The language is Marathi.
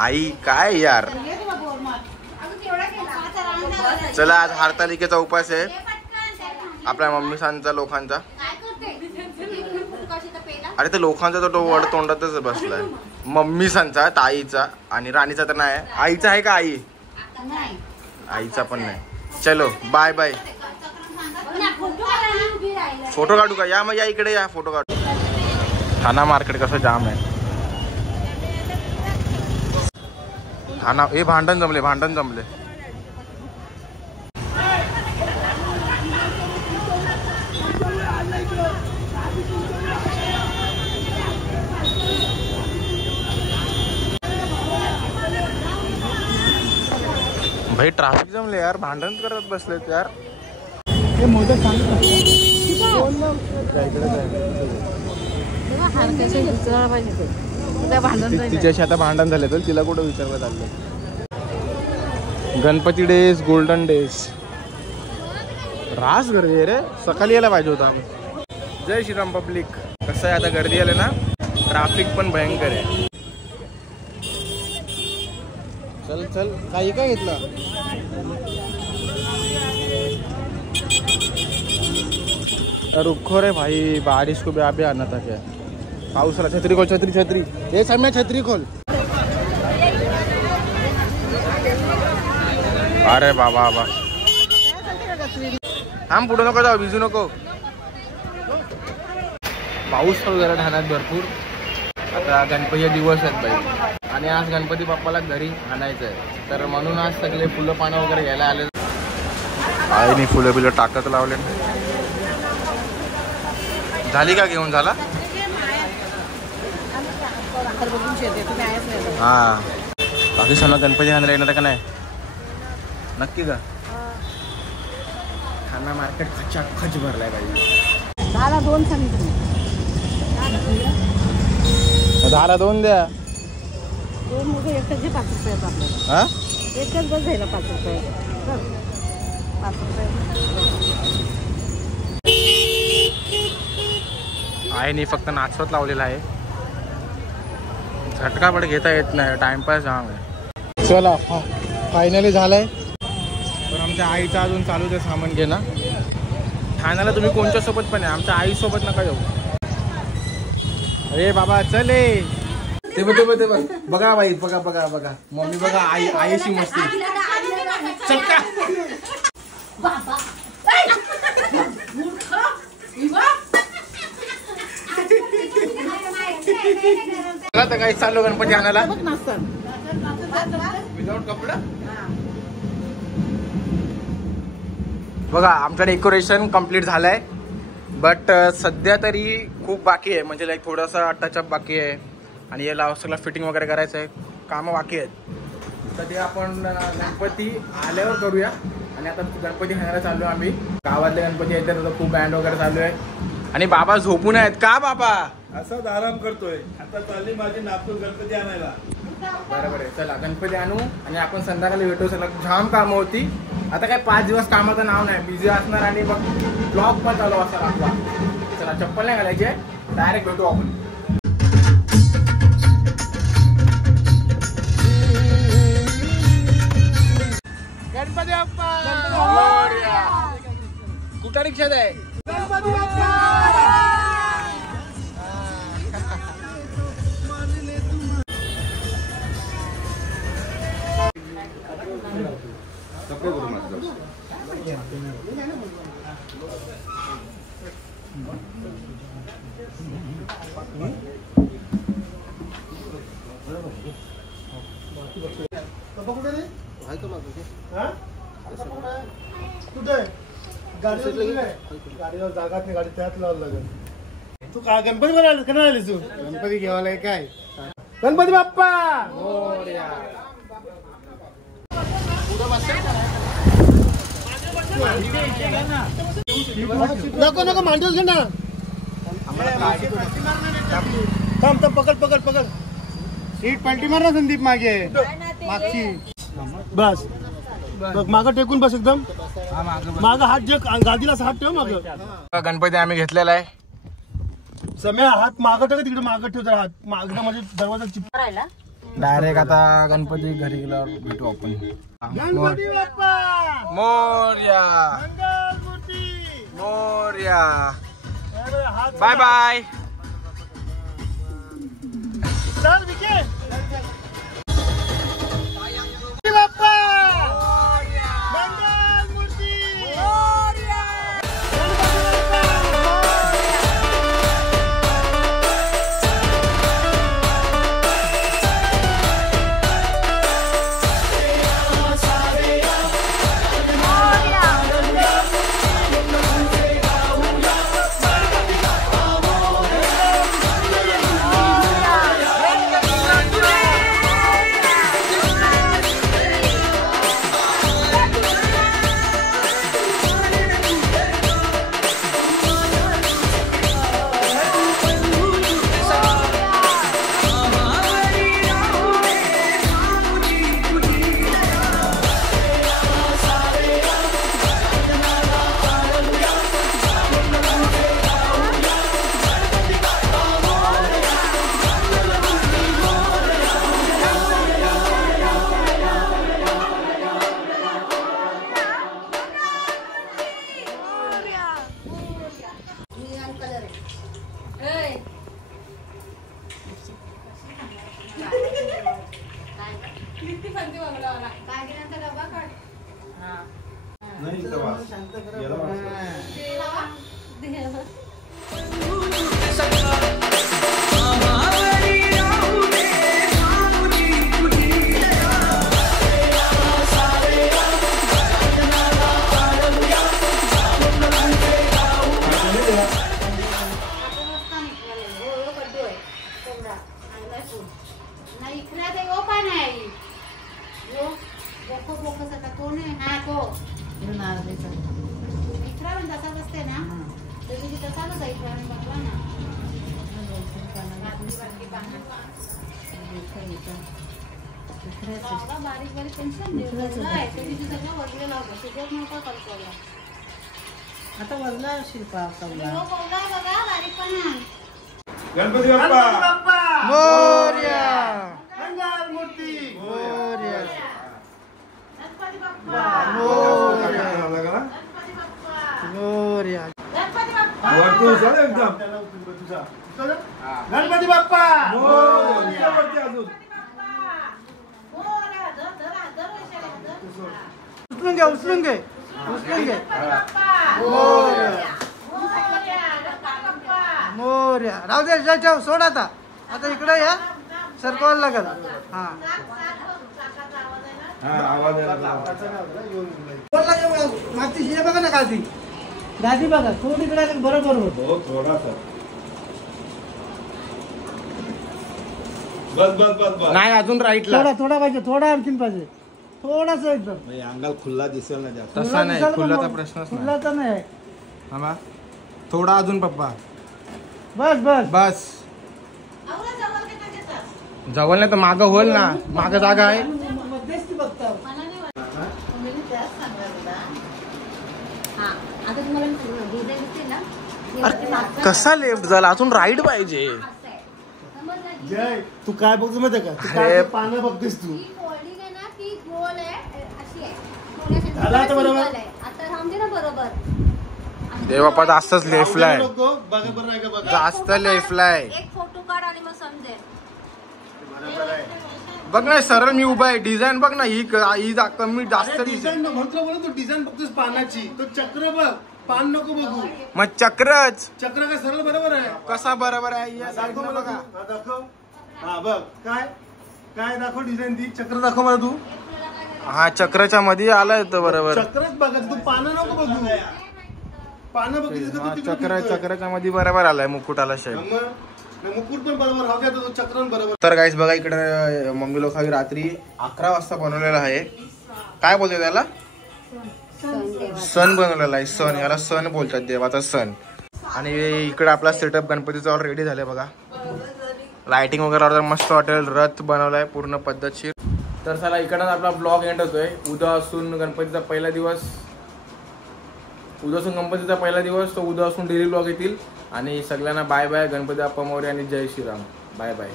आई काय यार. चला आज हरतालिकेचा उपास आहे आपल्या मम्मीसांचा लोकांचा. अरे ते लोकांचा तो वड तोंडातच बसलाय. मम्मीसांचा, ताईचा आणि राणीचा तर नाही. आईचा आहे का? आई आईचा पण नाही. चलो बाय बाय. फोटो काढू का? या मग या इकडे या फोटो काढू. ठाणा मार्केट कसं जाम आहे. ठाणा हे भांडण जमले भाई. ट्रॅफिक जमले यार. भांडण करत बसलेत यार. हे मोठं तिच्याशी आता भांडण झाले तर तिला कुठं विचारलं चाललं. गणपती डेज, गोल्डन डेज, रास गर्दी आहे रे. सकाळी यायला पाहिजे होतं आम्ही. जय श्रीराम पब्लिक. कसं आहे आता गर्दी आले ना, ट्रॅफिक पण भयंकर आहे. चल चल. काही काय घेतलं? रुखो रे भाई, बारिश को भी अभी आना था क्या. पाऊसला. छत्री खोल, छत्री. हे साम्या छत्री खोल. अरे बाबा हम पुढे नको जाऊ, भिजू नको. पाऊस वगैरे ठाण्यात भरपूर. आता गणपती दिवस आहेत बाई आणि आज गणपती बाप्पाला घरी आणायचं आहे. तर म्हणून आज सगळे फुलं पानं वगैरे घ्यायला आले. आईने फुलं बिलं टाकत लावले. झाली का घेऊन? झाला हा. बाकी सण गणपती आणायला येणार का नाही? नक्की का? ठाणा मार्केट खच भरलाय पाहिजे. 2 सांगितले. 2 द्या. 2 मध्ये एकच जे 5 रुपये आपल्याला. हा एकच बस आहे ना 5 रुपये. 5 रुपये आईने फक्त नाचवत लावलेला आहे. झटका पण घेता येत नाही. टाइमपास जाम आहे. चला फायनली झालंय. पण आमच्या आईचं अजून चालूच आहे सामान घेणं. ठाण्याला तुम्ही कोणत्या सोबत पण आहे, आमच्या आई सोबत नका जाऊ. अरे बाबा चले. ते बघ बघा बाई, बघा मम्मी बघा. आईशी मस्ती. चक्का तर काही चालू गणपती आणायला. विदाउट कपडा बघा. आमचं डेकोरेशन कम्प्लीट झालंय. बट सध्या तरी खूप बाकी आहे. म्हणजे लाईक थोडासा टचअप बाकी आहे आणि याला सगळं फिटिंग वगैरे करायचं आहे. कामं बाकी आहेत. तर ते आपण गणपती आल्यावर करूया. आणि आता गणपती खायला चालू आहे आम्ही. गावातले गणपती आहेत तर खूप बँड वगैरे चालू आहे. आणि बाबा झोपून आहेत का? बाबा असाच आराम करतोय. आता चालली माझी नातू गणपती आणायला. बरोबर आहे. चला गणपती आणू आणि आपण संध्याकाळी भेटू. सगळं जाम कामं होती. आता काय 5 दिवस कामाचं नाव नाही. बिझी असणार आणि मग ब्लॉग पण चालू असणार आपला. चला चप्पल नाही घालायचे, डायरेक्ट भेटू आपण. गणपती बाप्पा कुठं रिक्षात आहे? गणपती बाप्पा. गाडीवर जागाच नाही. गाडी त्यात लावलं लागेल. तू का गणपती बनायला का नाही? तू गणपती घेवायला काय? गणपती बाप्पा नको नको मांडूच घे ना. थांब पकड. सीट पलटी मार ना संदीप. मागे मागची बस. मागं टेकून बस. एकदम मागं हात जे गादीला हात ठेव. मागं गणपती आम्ही घेतलेला आहे. समय हात मागं ठेव. तिकडे मागं ठेव जरा. हात मागं म्हणजे दरवाजा चिपकायला. डायरेक्ट आता गणपती घरी गेल्यावर भेटू आपण. गणपती बाप्पा मोरया मंगलमूर्ती मोरया. अरे हात बाय बाय. चल विके बाप्पा मंगलमूर्ती आता वरला शिल्पा गणपती बाप्पा मोरया मंगलमूर्ती मोरया मोरया. गणपती बाप्पा उचलून घे उचलून घे उचलून घे. मोरया राहू दे. ठेव सोड. आता आता इकडे या सरकवायला लागल. हा मागची शिळे बघा ना गादी गादी बघा थोडी इकडे बरोबर होतो. थोडासा बस बस बस बस नाही अजून राईटला थोडा थोडा पाहिजे थोडा आणखीन पाहिजे थोडास एकदम अंगाल खुल्ला दिसेल ना जास्त. तसा नाही खुल्लाचा प्रश्नच खुल्ला नाही. तर नाही. हा थोडा अजून पप्पा बस बस बस. जवळ नाही तर मागं होल ना. मागं जागा आहे. मध्यस्थी बघता अरे कसा लेफ्ट झाला अजून राईट पाहिजे. जय तू काय बघतो माहिती का तू काय पानं बघतेस तू. झाला आता बरोबर. देवा पद असंच लेफ्टला आहे. बघा बरं आहे का बघा. जास्त लेफ्टला आहे. एक फोटो काढ आणि मग समजेल. बघ ना सरळ मी उभा आहे. डिझाईन बघ ना ही कमी जास्त डिझाईन म्हणतो बोल तू डिझाईन बघतोस पानाची तो चक्र बघ पान नको बघू. मग चक्रच चक्र काय सरळ बरोबर आहे. कसा बरोबर आहे. या दाखव साईडनं मला बघा. तू. हा, दाखव. हा बघ काय काय दाखव डिझाईन ती चक्र दाखव मला तू. हा चक्रच्या मध्ये आलाय तो बरोबर. चक्रच बघायचं तू पानं नको बघू. पानं बघितली का तू तिकडे चक्राच्या मध्ये बरोबर आलाय मुकुटाला शेप. मुकुट पण बरोबर हव्या तो चक्र बरोबर. तर गाईस बघा इकडे मम्मी लोक रात्री 11 वाजता बनवलेला आहे. काय बोलते त्याला सण बनवलेला आहे. सण याला सण बोलतात देवाचा सण. आणि इकडे आपला सेटअप गणपतीचा रेडी झालाय बघा. लाइटिंग वगैरे ऑर्डर मस्त वाटेल. रथ बनवलाय पूर्ण पद्धतशीर. तर चला इकडं आपला ब्लॉग एंड होतोय. उद्या असून गणपतीचा पहिला दिवस. उद्या असून गणपतीचा पहिला दिवस. तो उद्या असून डेली ब्लॉग येतील. आणि सगळ्यांना बाय बाय. गणपती बाप्पा मोरया आणि जय श्रीराम. Bye bye.